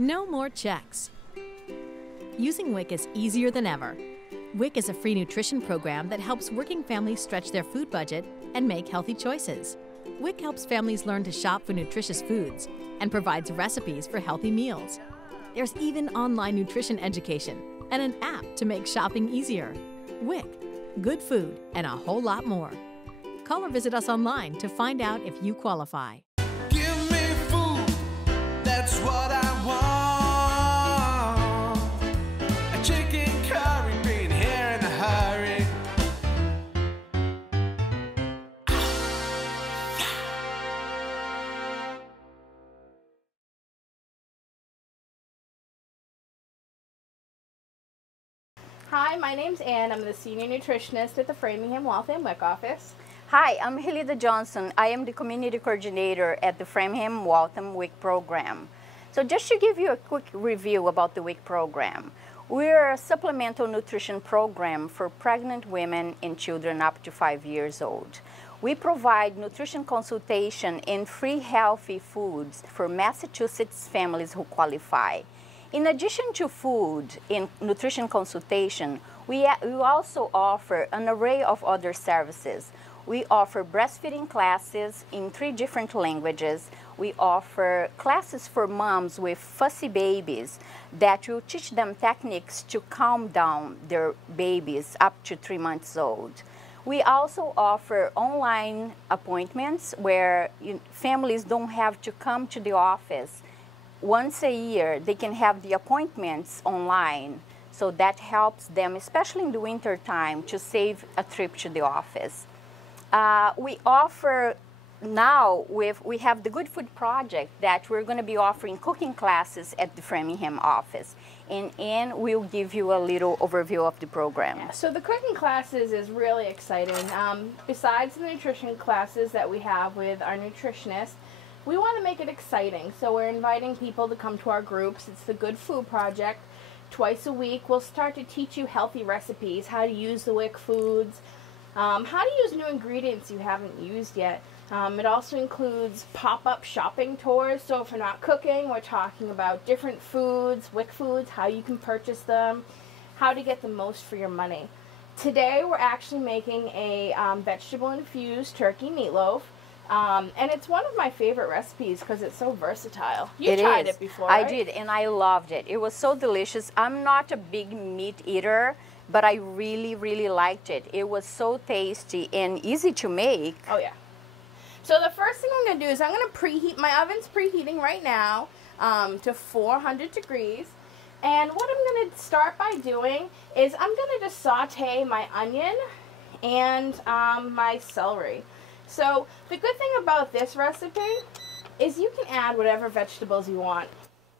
No more checks. Using WIC is easier than ever. WIC is a free nutrition program that helps working families stretch their food budget and make healthy choices. WIC helps families learn to shop for nutritious foods and provides recipes for healthy meals. There's even online nutrition education and an app to make shopping easier. WIC, good food, and a whole lot more. Call or visit us online to find out if you qualify. Give me food, that's what I want. A chicken curry, being here in a hurry. Hi, my name's Ann. I'm the Senior Nutritionist at the Framingham Waltham WIC office. Hi, I'm Helida Johnson. I am the Community Coordinator at the Framingham Waltham WIC program. So just to give you a quick review about the WIC program, we're a supplemental nutrition program for pregnant women and children up to 5 years old. We provide nutrition consultation and free healthy foods for Massachusetts families who qualify. In addition to food and nutrition consultation, we also offer an array of other services. We offer breastfeeding classes in 3 different languages. We offer classes for moms with fussy babies that will teach them techniques to calm down their babies up to 3 months old. We also offer online appointments where families don't have to come to the office. Once a year, they can have the appointments online, so that helps them, especially in the winter time, to save a trip to the office. We offer now, we have the Good Food Project that we're going to be offering cooking classes at the Framingham office. And Ann will give you a little overview of the program. Yeah, so the cooking classes is really exciting. Besides the nutrition classes that we have with our nutritionist, we want to make it exciting, so we're inviting people to come to our groups. It's the Good Food Project. Twice a week, we'll start to teach you healthy recipes, how to use the WIC foods, how to use new ingredients you haven't used yet. It also includes pop-up shopping tours, so if you're not cooking, we're talking about different foods, WIC foods, how you can purchase them, how to get the most for your money. Today, we're actually making a vegetable-infused turkey meatloaf. And it's one of my favorite recipes because it's so versatile. You tried it before, right? I did, and I loved it. It was so delicious. I'm not a big meat eater, but I really, really liked it. It was so tasty and easy to make. Oh, yeah. So the first thing I'm going to do is I'm going to preheat. My oven's preheating right now to 400 degrees. And what I'm going to start by doing is I'm going to just saute my onion and my celery. So the good thing about this recipe is you can add whatever vegetables you want.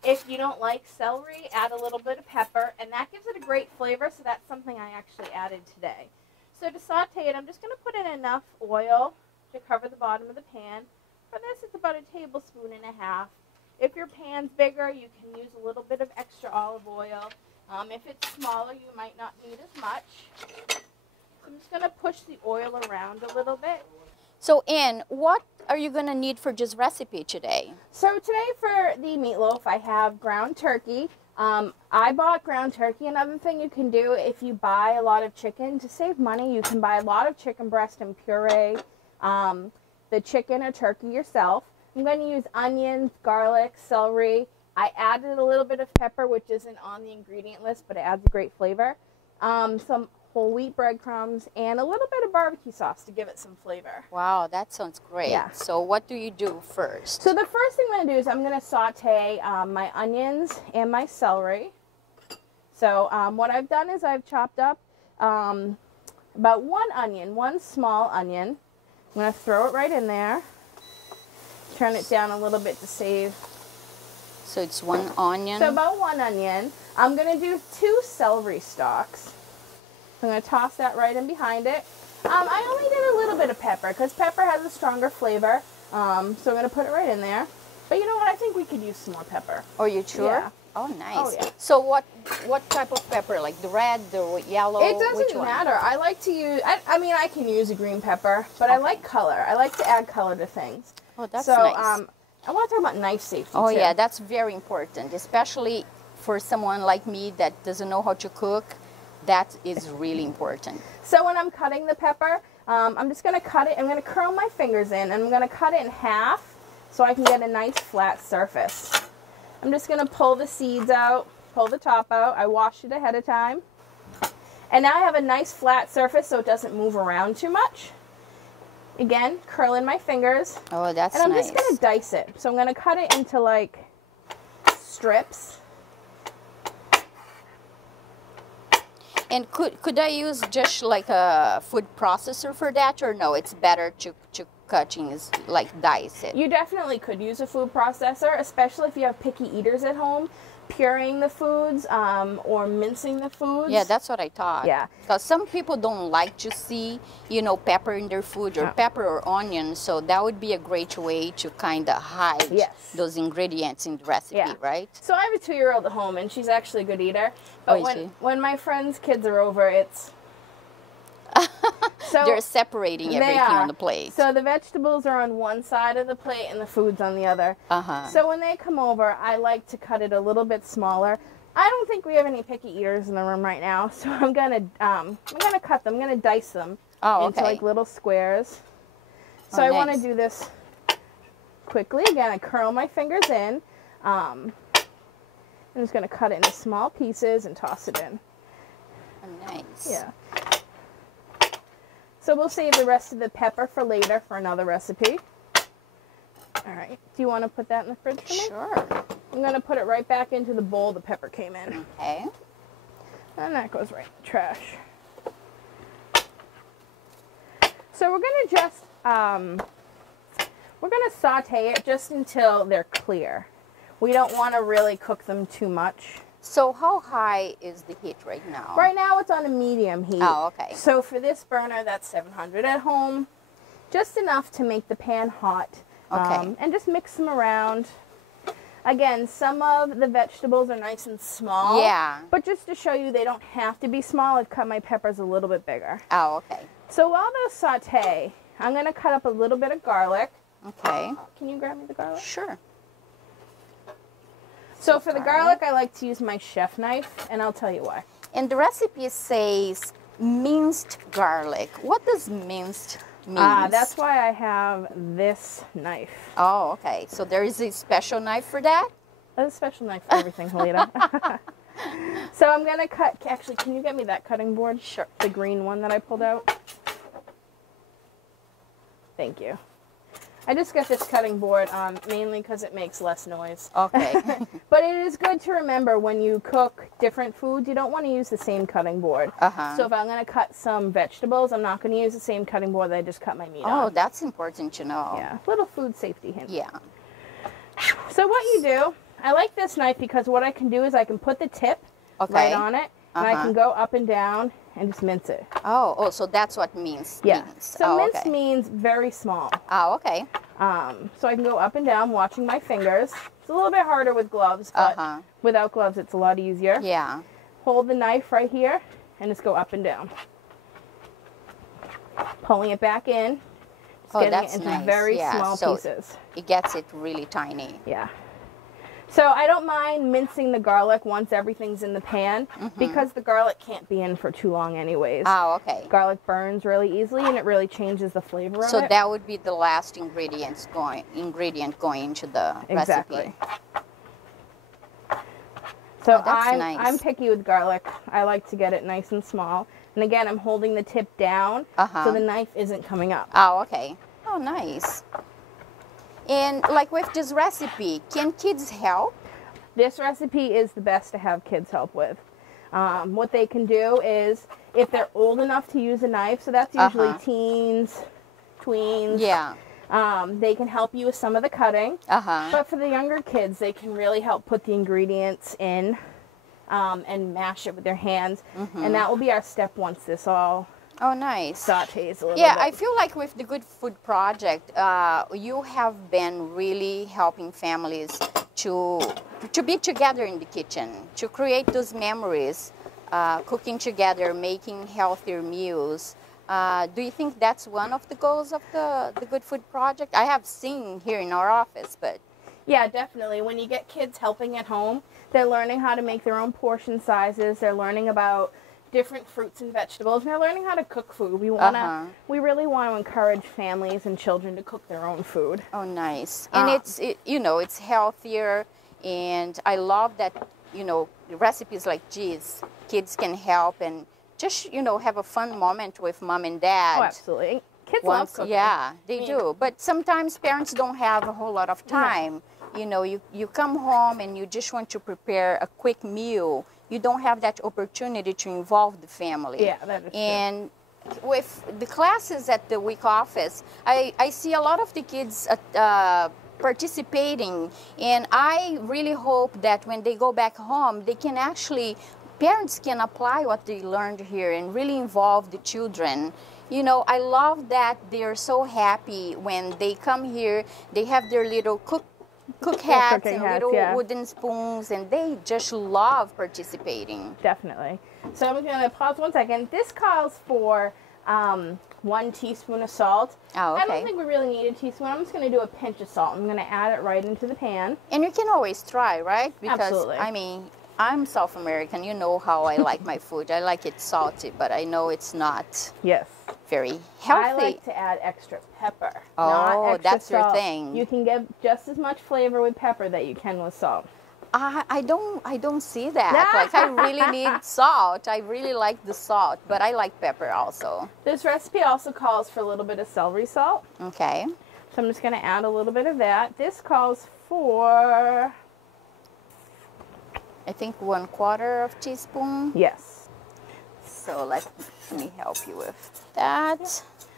If you don't like celery, add a little bit of pepper, and that gives it a great flavor, so that's something I actually added today. So to saute it, I'm just going to put in enough oil to cover the bottom of the pan. For this, it's about 1.5 tablespoons. If your pan's bigger, you can use a little bit of extra olive oil. If it's smaller, you might not need as much. So I'm just going to push the oil around a little bit. So Ann, what are you going to need for this recipe today? So today for the meatloaf, I have ground turkey. I bought ground turkey. Another thing you can do if you buy a lot of chicken, to save money, you can buy a lot of chicken breast and puree the chicken or turkey yourself. I'm going to use onions, garlic, celery. I added a little bit of pepper, which isn't on the ingredient list, but it adds a great flavor. Some whole wheat breadcrumbs, and a little bit of barbecue sauce to give it some flavor. Wow, that sounds great. Yeah. So what do you do first? So the first thing I'm going to do is I'm going to saute my onions and my celery. So what I've done is I've chopped up about one small onion. I'm going to throw it right in there. Turn it down a little bit to save. So it's 1 onion? So about 1 onion. I'm going to do 2 celery stalks. I'm going to toss that right in behind it. I only did a little bit of pepper because pepper has a stronger flavor. So I'm going to put it right in there. But you know what? I think we could use some more pepper. Oh, you sure? Yeah. Oh, nice. Oh, yeah. So what type of pepper? Like the red, the yellow? It doesn't matter. I like to use, I mean, I can use a green pepper, but okay. I like color. I like to add color to things. Oh, that's nice. I want to talk about knife safety Oh too. yeah, that's very important, especially for someone like me that doesn't know how to cook. That is really important. So when I'm cutting the pepper, I'm just going to cut it. I'm going to curl my fingers in, and I'm going to cut it in half so I can get a nice flat surface. I'm just going to pull the seeds out, pull the top out. I washed it ahead of time. And now I have a nice flat surface so it doesn't move around too much. Again, curl in my fingers. Oh, that's nice. And I'm nice. just going to dice it. So I'm going to cut it into like strips. And could I use just like a food processor for that, or no? It's better to cutting is like dice it. You definitely could use a food processor, especially if you have picky eaters at home. Pureeing the foods or mincing the foods. Yeah, that's what I thought. Yeah. Because some people don't like to see, you know, pepper in their food or pepper or onion. So that would be a great way to kind of hide those ingredients in the recipe, right? So I have a 2-year-old at home, and she's actually a good eater. But when my friends' kids are over, it's... So they're separating everything on the plate. So the vegetables are on one side of the plate and the food's on the other. So when they come over, I like to cut it a little bit smaller. I don't think we have any picky eaters in the room right now, so I'm gonna cut them. I'm gonna dice them into like little squares. So I want to do this quickly. Again, I curl my fingers in. I'm just gonna cut it into small pieces and toss it in. Oh, nice. Yeah. So we'll save the rest of the pepper for later for another recipe. All right. Do you want to put that in the fridge for me? Sure. I'm going to put it right back into the bowl the pepper came in. Okay. And that goes right in the trash. So we're going to just, we're going to saute it just until they're clear. We don't want to really cook them too much. So how high is the heat right now? Right now it's on a medium heat. Oh, okay. So for this burner, that's 700 at home. Just enough to make the pan hot. Okay. And just mix them around. Again, some of the vegetables are nice and small. Yeah. But just to show you they don't have to be small, I've cut my peppers a little bit bigger. Oh, okay. So while those saute, I'm going to cut up a little bit of garlic. Okay. Can you grab me the garlic? Sure. So for the garlic, I like to use my chef knife, and I'll tell you why. And the recipe says minced garlic. What does minced mean? That's why I have this knife. Oh, okay. So there is a special knife for that? There's a special knife for everything, Helida. So I'm going to cut... Actually, can you get me that cutting board? Sure. The green one that I pulled out. Thank you. I just got this cutting board mainly because it makes less noise. Okay. But it is good to remember when you cook different foods, you don't want to use the same cutting board. So if I'm going to cut some vegetables, I'm not going to use the same cutting board that I just cut my meat on. Oh, that's important to know. Yeah, little food safety hint. Yeah. So what you do, I like this knife because what I can do is I can put the tip right on it, and I can go up and down and just mince it. Oh, so that's what means. Yeah. Means. So mince means very small. Oh, okay. So I can go up and down watching my fingers. It's a little bit harder with gloves, but without gloves it's a lot easier. Yeah. Hold the knife right here and just go up and down. Pulling it back in. Just getting it into very small pieces. It gets it really tiny. Yeah. So I don't mind mincing the garlic once everything's in the pan because the garlic can't be in for too long anyways. Oh, okay. Garlic burns really easily and it really changes the flavor of it. So that would be the last ingredient going into the recipe. So that's nice. I'm picky with garlic. I like to get it nice and small. And again, I'm holding the tip down so the knife isn't coming up. Oh, okay. Oh, nice. And like with this recipe, can kids help? This recipe is the best to have kids help with. What they can do is, if they're old enough to use a knife, so that's usually teens, tweens. Yeah. They can help you with some of the cutting. But for the younger kids, they can really help put the ingredients in and mash it with their hands. And that will be our step once this all sautés a little bit. Yeah, I feel like with the Good Food Project, you have been really helping families to be together in the kitchen, to create those memories, cooking together, making healthier meals. Do you think that's one of the goals of the Good Food Project? I have seen here in our office, but Yeah, definitely. When you get kids helping at home, they're learning how to make their own portion sizes. They're learning about different fruits and vegetables, and they're learning how to cook food. We really want to encourage families and children to cook their own food. Oh, nice. And it's healthier, and I love that, recipes like these, kids can help and just, have a fun moment with mom and dad. Oh, absolutely. Kids love cooking. Yeah, they do. But sometimes parents don't have a whole lot of time. You come home and you just want to prepare a quick meal. You don't have that opportunity to involve the family. Yeah, that is true. And with the classes at the WIC office, I see a lot of the kids participating, and I really hope that when they go back home, parents can apply what they learned here and really involve the children. I love that they're so happy when they come here. They have their little cook hats and little wooden spoons, and they just love participating. Definitely. So I'm going to pause 1 second. This calls for 1 teaspoon of salt. Oh, okay. I don't think we really need a teaspoon. I'm just going to do a pinch of salt. I'm going to add it right into the pan. And you can always try, right? Because, absolutely. I'm South American. You know how I like my food. I like it salty, but I know it's not very healthy. I like to add extra pepper. Oh, not extra that's salt. your thing. You can get just as much flavor with pepper that you can with salt. I don't see that. Like, I really need salt. I really like the salt, but I like pepper also. This recipe also calls for a little bit of celery salt. Okay. So I'm just going to add a little bit of that. This calls for, I think 1/4 of teaspoon. yes. So let me help you with that.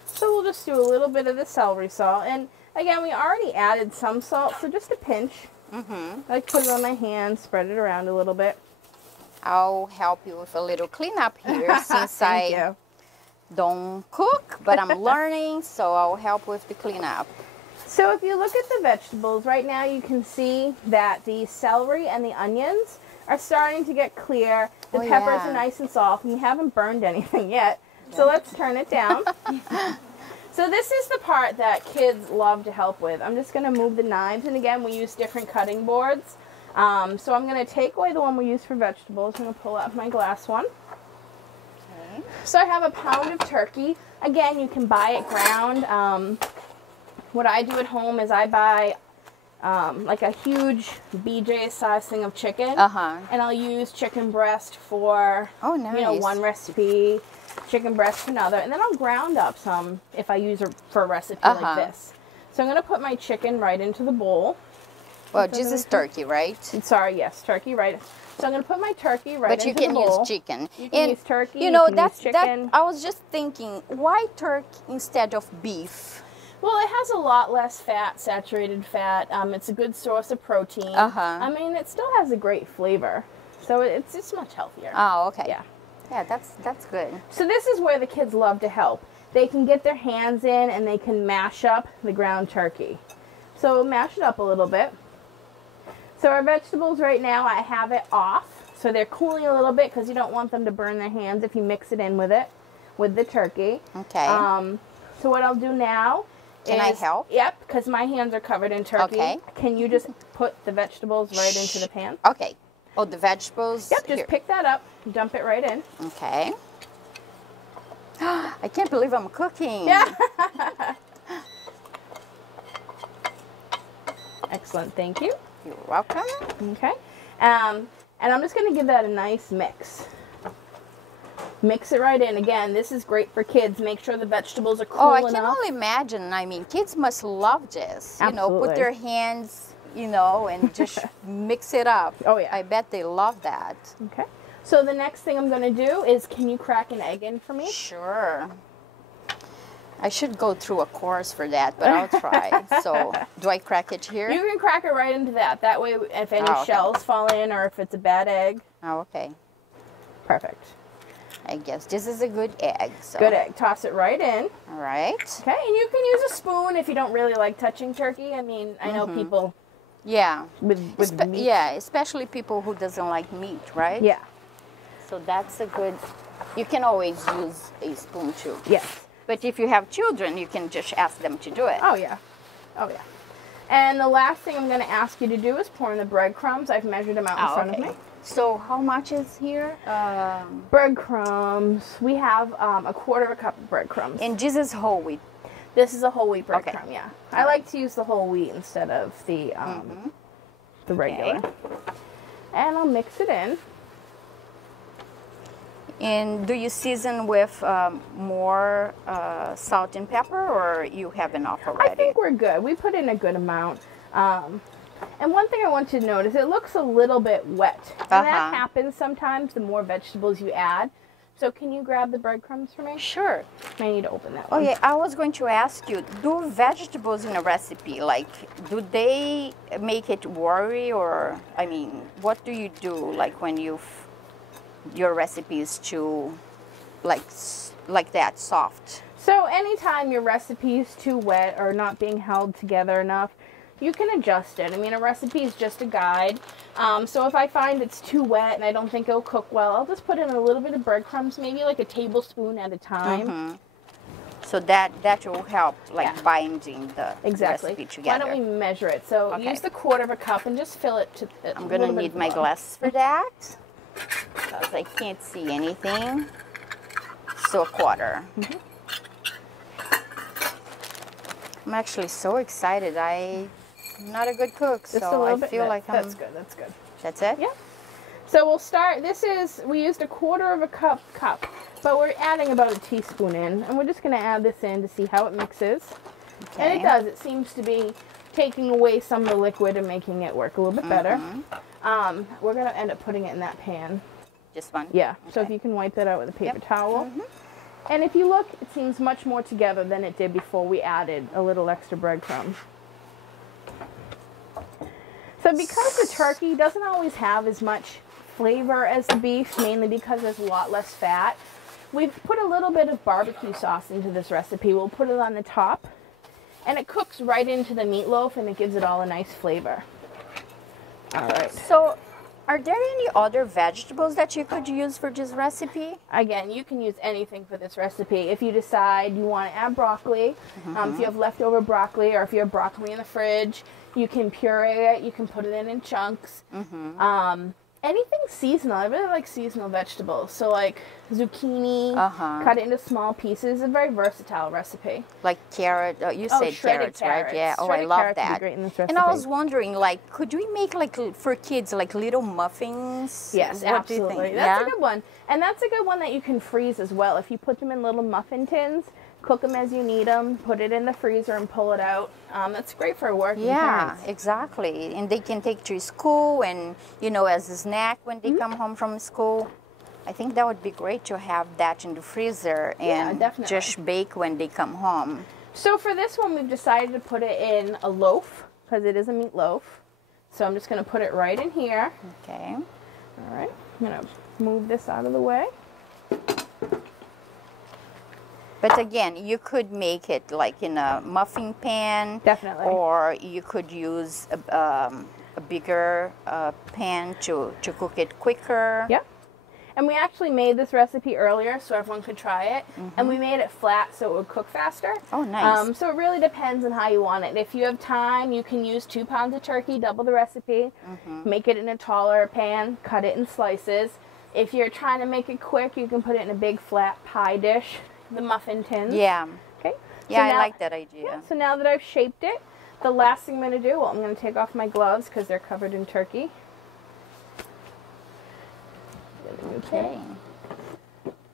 So we'll just do a little bit of the celery salt. And again, we already added some salt, so just a pinch. I like put it on my hand, spread it around a little bit. I'll help you with a little cleanup here since I don't cook, but I'm learning, so I'll help with the cleanup. So if you look at the vegetables, right now you can see that the celery and the onions are starting to get clear. The peppers are nice and soft, and we haven't burned anything yet. So let's turn it down. So this is the part that kids love to help with. I'm just going to move the knives, and again, we use different cutting boards. So I'm going to take away the one we use for vegetables. I'm going to pull out my glass one. Okay. So I have a pound of turkey. Again, you can buy it ground. What I do at home is I buy like a huge BJ size thing of chicken, and I'll use chicken breast for one recipe, chicken breast for another, and then I'll ground up some if I use it for a recipe like this. So I'm going to put my chicken right into the bowl. Well, this is turkey, right? Sorry, yes, turkey, right. So I'm going to put my turkey right into the bowl. But you can use chicken. You can use turkey, that's use chicken. I was just thinking, why turkey instead of beef? Well, it has a lot less fat, saturated fat. It's a good source of protein. I mean, it still has a great flavor. So it's just much healthier. Oh, okay. Yeah. Yeah, that's good. So this is where the kids love to help. They can get their hands in and they can mash up the ground turkey. So mash it up a little bit. So our vegetables right now, I have it off. So they're cooling a little bit because you don't want them to burn their hands if you mix it in with the turkey. Okay. So what I'll do now Can I help? Yep, because my hands are covered in turkey. Okay. Can you just put the vegetables right into the pan? Okay. Oh, the vegetables? Yep, just pick that up, dump it right in. Okay. I can't believe I'm cooking. Yeah. Excellent, thank you. You're welcome. Okay. And I'm just going to give that a nice mix. Mix it right in. Again, this is great for kids. Make sure the vegetables are cool enough. I can only imagine. I mean, kids must love this. Absolutely. Put their hands, and just mix it up. Oh, yeah. I bet they love that. Okay. So the next thing I'm going to do is, can you crack an egg in for me? Sure. I should go through a course for that, but I'll try. So, do I crack it here? You can crack it right into that. That way, if any shells fall in or if it's a bad egg. Oh, okay. Perfect. I guess this is a good egg. So. Good egg. Toss it right in. All right. Okay, and you can use a spoon if you don't really like touching turkey. I mean, I know people. Yeah. With meat. Yeah, especially people who doesn't like meat, right? Yeah. So that's a good. You can always use a spoon too. Yes. But if you have children, you can just ask them to do it. Oh yeah. Oh yeah. And the last thing I'm going to ask you to do is pour in the breadcrumbs. I've measured them out in front of me. So how much is here? Breadcrumbs. We have a quarter of a cup of breadcrumbs. And this is whole wheat. This is a whole wheat breadcrumb, yeah. I like to use the whole wheat instead of the regular. Okay. And I'll mix it in. And do you season with more salt and pepper, or you have enough already? I think we're good. We put in a good amount. And one thing I want you to notice, it looks a little bit wet. And that happens sometimes the more vegetables you add. So can you grab the breadcrumbs for me? Sure. I need to open that one. Okay, I was going to ask you, do vegetables in a recipe, like, do they make it worry, or, I mean, what do you do, like, when your recipe is too, like that, soft? So anytime your recipe is too wet or not being held together enough, you can adjust it. I mean, a recipe is just a guide. So if I find it's too wet and I don't think it'll cook well, I'll just put in a little bit of breadcrumbs, maybe like a tablespoon at a time. So that will help, like, binding the recipe together. Why don't we measure it? So use the quarter of a cup and just fill it to I'm going to need my glasses for that, because I can't see anything. So a quarter. I'm actually so excited. I'm not a good cook, so I feel like I'm... That's good, that's good. That's it? Yeah. So we'll start, we used a quarter of a cup, but we're adding about a teaspoon in, and we're just going to add this in to see how it mixes. Okay. And it does. It seems to be taking away some of the liquid and making it work a little bit better. We're going to end up putting it in that pan. Just one? Yeah. Okay. So if you can wipe that out with a paper towel. And if you look, it seems much more together than it did before we added a little extra breadcrumb. So because the turkey doesn't always have as much flavor as the beef, mainly because there's a lot less fat, we've put a little bit of barbecue sauce into this recipe. We'll put it on the top, and it cooks right into the meatloaf, and it gives it all a nice flavor. All right. So, are there any other vegetables that you could use for this recipe? Again, you can use anything for this recipe. If you decide you want to add broccoli, if you have leftover broccoli, or if you have broccoli in the fridge, you can puree it. You can put it in chunks. Anything seasonal. I really like seasonal vegetables. So like zucchini, cut it into small pieces. It's a very versatile recipe. Like carrot. You said carrots, right? Yeah. Oh, I love that. Great in this recipe. And I was wondering, like, could we make, like, for kids, like little muffins? Yes, absolutely. That's a good one. And that's a good one that you can freeze as well. If you put them in little muffin tins, cook them as you need them, put it in the freezer and pull it out. That's great for working parents. Yeah, exactly. And they can take to school and, you know, as a snack when they come home from school. I think that would be great to have that in the freezer and just bake when they come home. So for this one, we've decided to put it in a loaf because it is a meatloaf. So I'm just going to put it right in here. Okay. All right. I'm going to move this out of the way. But again, you could make it like in a muffin pan. Definitely. Or you could use a bigger pan to cook it quicker. Yep. And we actually made this recipe earlier so everyone could try it. And we made it flat so it would cook faster. Oh, nice. So it really depends on how you want it. If you have time, you can use 2 pounds of turkey, double the recipe, make it in a taller pan, cut it in slices. If you're trying to make it quick, you can put it in a big flat pie dish. The muffin tins. Yeah. Okay. Yeah, I like that idea. Yeah, so now that I've shaped it, the last thing I'm going to do, I'm going to take off my gloves because they're covered in turkey. Okay.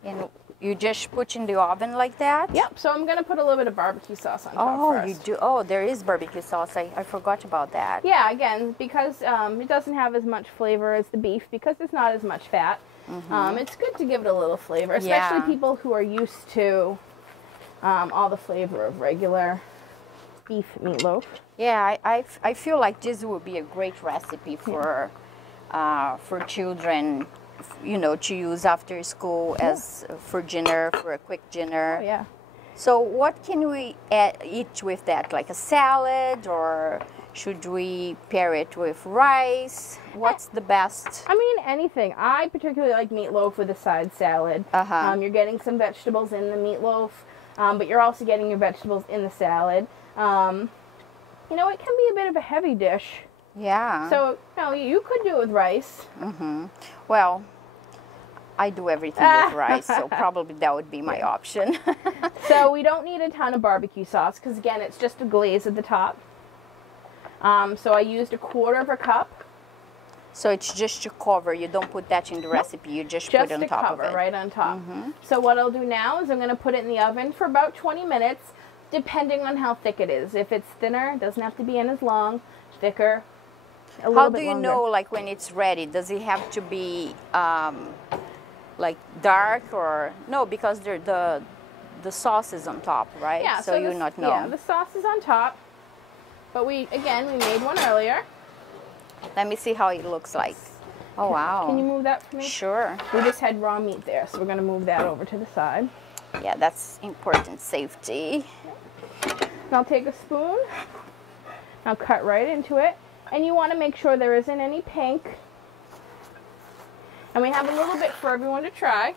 And you just put in the oven like that? Yep. So I'm going to put a little bit of barbecue sauce on top first. You do. Oh, there is barbecue sauce. I forgot about that. Yeah, again, because it doesn't have as much flavor as the beef because it's not as much fat. It's good to give it a little flavor, especially people who are used to all the flavor of regular beef meatloaf. Yeah, I feel like this would be a great recipe for children, you know, to use after school as for dinner, for a quick dinner. Oh, yeah. So what can we eat with that? Like a salad, or should we pair it with rice? What's the best? I mean, anything. I particularly like meatloaf with a side salad. You're getting some vegetables in the meatloaf, but you're also getting your vegetables in the salad. You know, it can be a bit of a heavy dish. Yeah. So, you know, you could do it with rice. Well, I do everything with rice, so probably that would be my option. So we don't need a ton of barbecue sauce because, again, it's just a glaze at the top. So I used 1/4 cup. So it's just to cover. You don't put that in the recipe. You just put it on top of it. Right on top. So what I'll do now is I'm going to put it in the oven for about 20 minutes, depending on how thick it is. If it's thinner, it doesn't have to be in as long. Thicker, a little bit How do you longer. know, like, when it's ready? Does it have to be like dark or no? Because the sauce is on top, right? Yeah. So you not know. Yeah, the sauce is on top. But we made one earlier. Let me see how it looks like. Oh wow. Can you move that for me? Sure. We just had raw meat there, so we're going to move that over to the side. Yeah, that's important safety. And I'll take a spoon. I'll cut right into it. And you want to make sure there isn't any pink. And we have a little bit for everyone to try.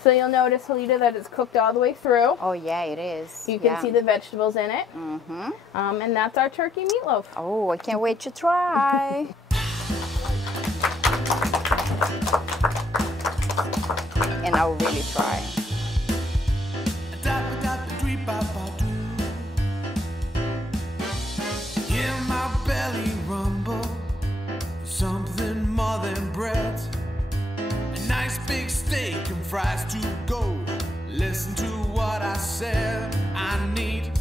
So you'll notice, Helida, that it's cooked all the way through. Oh yeah, it is. You can see the vegetables in it. And that's our turkey meatloaf. Oh, I can't wait to try. And I'll really try. Hear my belly rumble, something more than bread. A nice big steak and fries to go. Listen to what I said. I need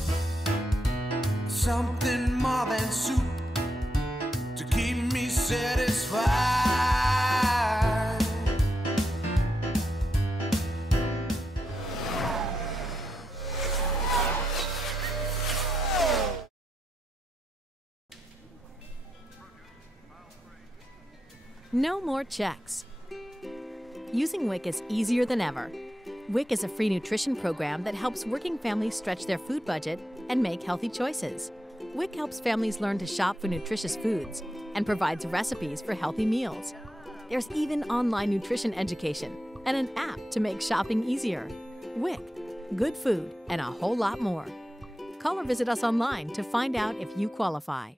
something more than soup to keep me satisfied. No more checks. Using WIC is easier than ever. WIC is a free nutrition program that helps working families stretch their food budget and make healthy choices. WIC helps families learn to shop for nutritious foods and provides recipes for healthy meals. There's even online nutrition education and an app to make shopping easier. WIC, good food, and a whole lot more. Call or visit us online to find out if you qualify.